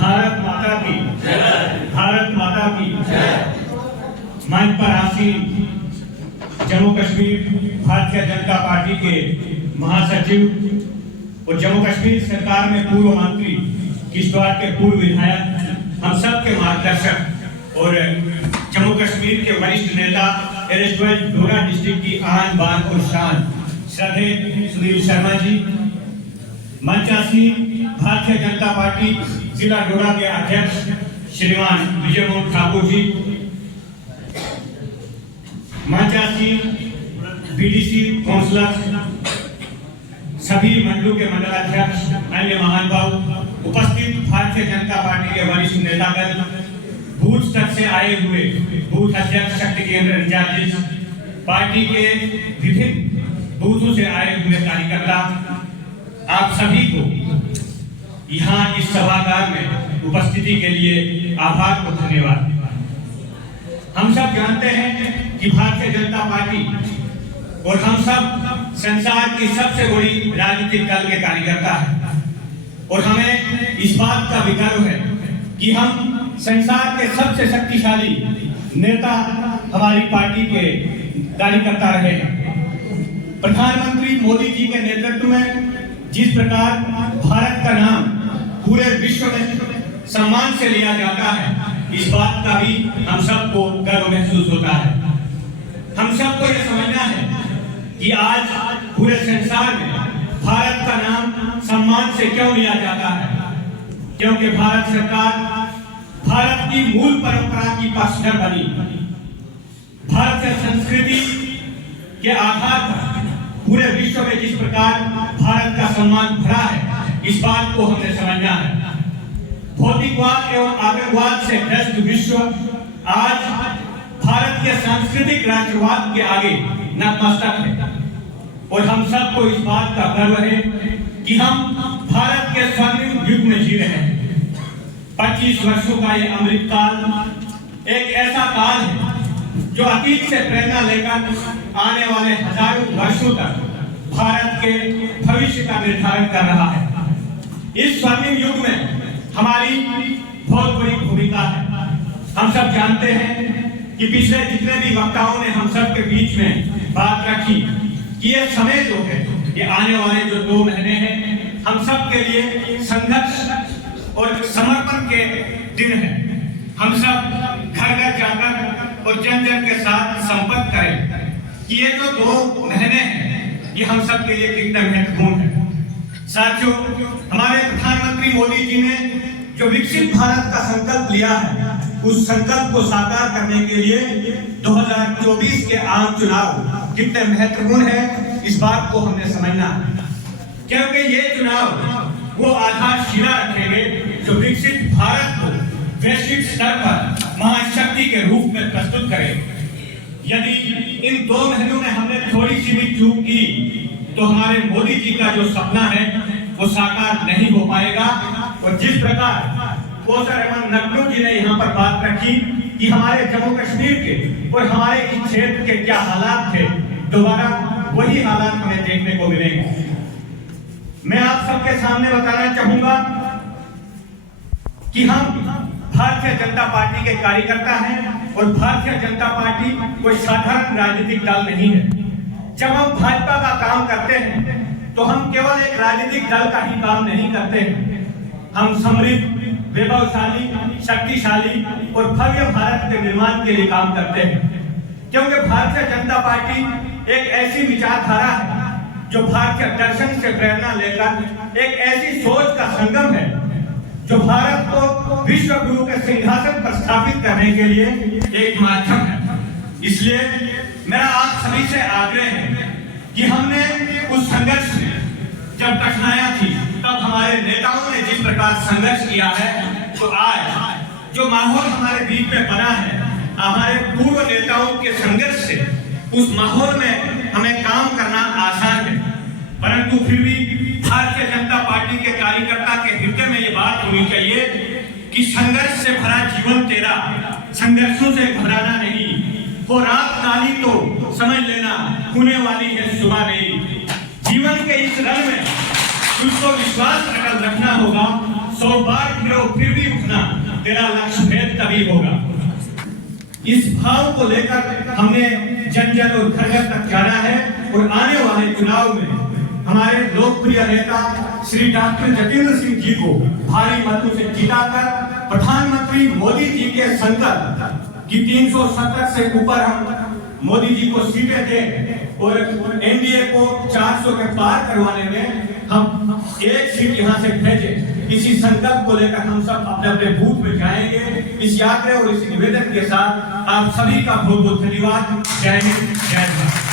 भारत माता की भारत माता की मंच पर आसीन जम्मू कश्मीर भारतीय जनता पार्टी के महासचिव और जम्मू कश्मीर सरकार में पूर्व मंत्री, किश्तवाड़ के पूर्व विधायक, हम सब के मार्गदर्शक और जम्मू कश्मीर के वरिष्ठ नेता डोडा डिस्ट्रिक्ट की आन बान और शान श्रद्धेय सुनील शर्मा जी, मंचासीन भारतीय जनता पार्टी जिला डोडा के अध्यक्ष श्रीमान विजय मोहन ठाकुर जी, मंचासीन बीडीसी काउंसलर, सभी मंडलों के मंडलाध्यक्ष, अन्य महानुभाव, उपस्थित भारतीय जनता पार्टी के वरिष्ठ नेतागण, बूथ स्तर से आए हुए बूथ अध्यक्ष, शक्ति केंद्र इंचार्ज, पार्टी के विभिन्न बूथों से आए हुए कार्यकर्ता, आप सभी को यहाँ इस सभागार में उपस्थिति के लिए आभार और धन्यवाद। हम सब जानते हैं कि भारतीय जनता पार्टी और हम सब संसार की सबसे बड़ी राजनीतिक दल के कार्यकर्ता हैं और हमें इस बात का भी गर्व है कि हम संसार के सबसे शक्तिशाली नेता हमारी पार्टी के कार्यकर्ता रहे हैं। प्रधानमंत्री मोदी जी के नेतृत्व में जिस प्रकार भारत का नाम पूरे विश्व में सम्मान से लिया जाता है, इस बात का भी हम सबको गर्व महसूस होता है। हम सबको ये समझना है कि आज पूरे संसार में भारत का नाम सम्मान से क्यों लिया जाता है, क्योंकि भारत सरकार भारत की मूल परंपरा की पक्षधर बनी। भारतीय संस्कृति के आधार पर पूरे विश्व में जिस प्रकार भारत का सम्मान भरा है, इस बात को हमने समझना है। भौतिकवाद एवं आतंकवाद से ग्रस्त विश्व आज भारत के सांस्कृतिक राष्ट्रवाद के आगे नतमस्तक है और हम सबको इस बात का गर्व है कि हम भारत के स्वर्णिम युग में जी रहे हैं। 25 वर्षों का ये अमृत काल एक ऐसा काल है जो अतीत से प्रेरणा लेकर आने वाले हजारों वर्षों तक भारत के भविष्य का निर्धारण कर रहा है। इस स्वर्णिम युग में हमारी बहुत बड़ी भूमिका है। हम सब जानते हैं कि पिछले जितने भी वक्ताओं ने हम सब के बीच में बात रखी कि ये समय जो है, ये आने वाले जो 2 महीने हैं, हम सब के लिए संघर्ष और समर्पण के दिन है। हम सब घर घर जाकर और जन जन के साथ संपर्क करें कि ये जो 2 महीने हैं, ये हम सब के लिए कितना महत्वपूर्ण है। साथियों, हमारे प्रधानमंत्री मोदी जी ने जो विकसित भारत का संकल्प लिया है, उस संकल्प को साकार करने के लिए 2024 के आम चुनाव कितने महत्वपूर्ण है, इस बात को हमने समझना है। क्योंकि ये चुनाव वो आधारशिला रखेंगे जो विकसित भारत को वैश्विक स्तर पर महाशक्ति के रूप में प्रस्तुत करे। यदि इन 2 महीनों में हमने थोड़ी सी भी चूक की तो हमारे मोदी जी का जो सपना है वो साकार नहीं हो पाएगा। और जिस प्रकार कोसर एवं नकलू जी ने यहाँ पर बात रखी कि हमारे जम्मू कश्मीर के और हमारे इस क्षेत्र के क्या हालात थे, दोबारा वही हालात हमें देखने को मिलेंगे। मैं आप सबके सामने बताना चाहूंगा कि हम भारतीय जनता पार्टी के कार्यकर्ता हैं और भारतीय जनता पार्टी कोई साधारण राजनीतिक दल नहीं है। जब हम भाजपा का काम करते हैं तो हम केवल एक राजनीतिक दल का ही काम नहीं करते हैं। हम समृद्ध, वैभवशाली, शक्तिशाली और भव्य भारत के निर्माण के लिए काम करते हैं। क्योंकि भारतीय जनता पार्टी एक ऐसी विचारधारा है जो भारतीय दर्शन से प्रेरणा लेकर एक ऐसी सोच का संगम है जो भारत को विश्व गुरु के सिंहासन पर स्थापित करने के लिए एक माध्यम है। इसलिए मेरा आप सभी से आग्रह है कि हमने उस संघर्ष में जब कठिनाइयां थी तब हमारे नेताओं ने जिस प्रकार संघर्ष किया है, तो आज जो माहौल हमारे बीच में बना है, हमारे पूर्व नेताओं के संघर्ष से उस माहौल में हमें काम करना आसान है। परंतु फिर भी भारतीय जनता पार्टी के कार्यकर्ता के हृदय में ये बात होनी चाहिए कि संघर्ष से भरा जीवन तेरा, संघर्षों से घबराना नहीं, वो रात काली तो समझ लेना होने वाली है सुबह नहीं। जीवन के इस रण में तुझको विश्वास अटल रखना होगा, 100 बार गिरो फिर भी उठना, तेरा लक्ष्य भेद तभी होगा। इस भाव को लेकर हमने जन जन और घर घर तक जाना है और आने वाले चुनाव में हमारे लोकप्रिय नेता श्री डॉक्टर जतेंद्र सिंह जी को भारी मतों से जिताकर प्रधानमंत्री मोदी जी के संकल्प कि 370 से ऊपर हम मोदी जी को सीटें दें और एनडीए को 400 के पार करवाने में हम एक सीट यहाँ से भेजें, इसी संकल्प को लेकर हम सब अपने अपने बूथ में जाएंगे। इस यात्रा और इस निवेदन के साथ आप सभी का बहुत बहुत धन्यवाद। जय हिंद, जय भारत।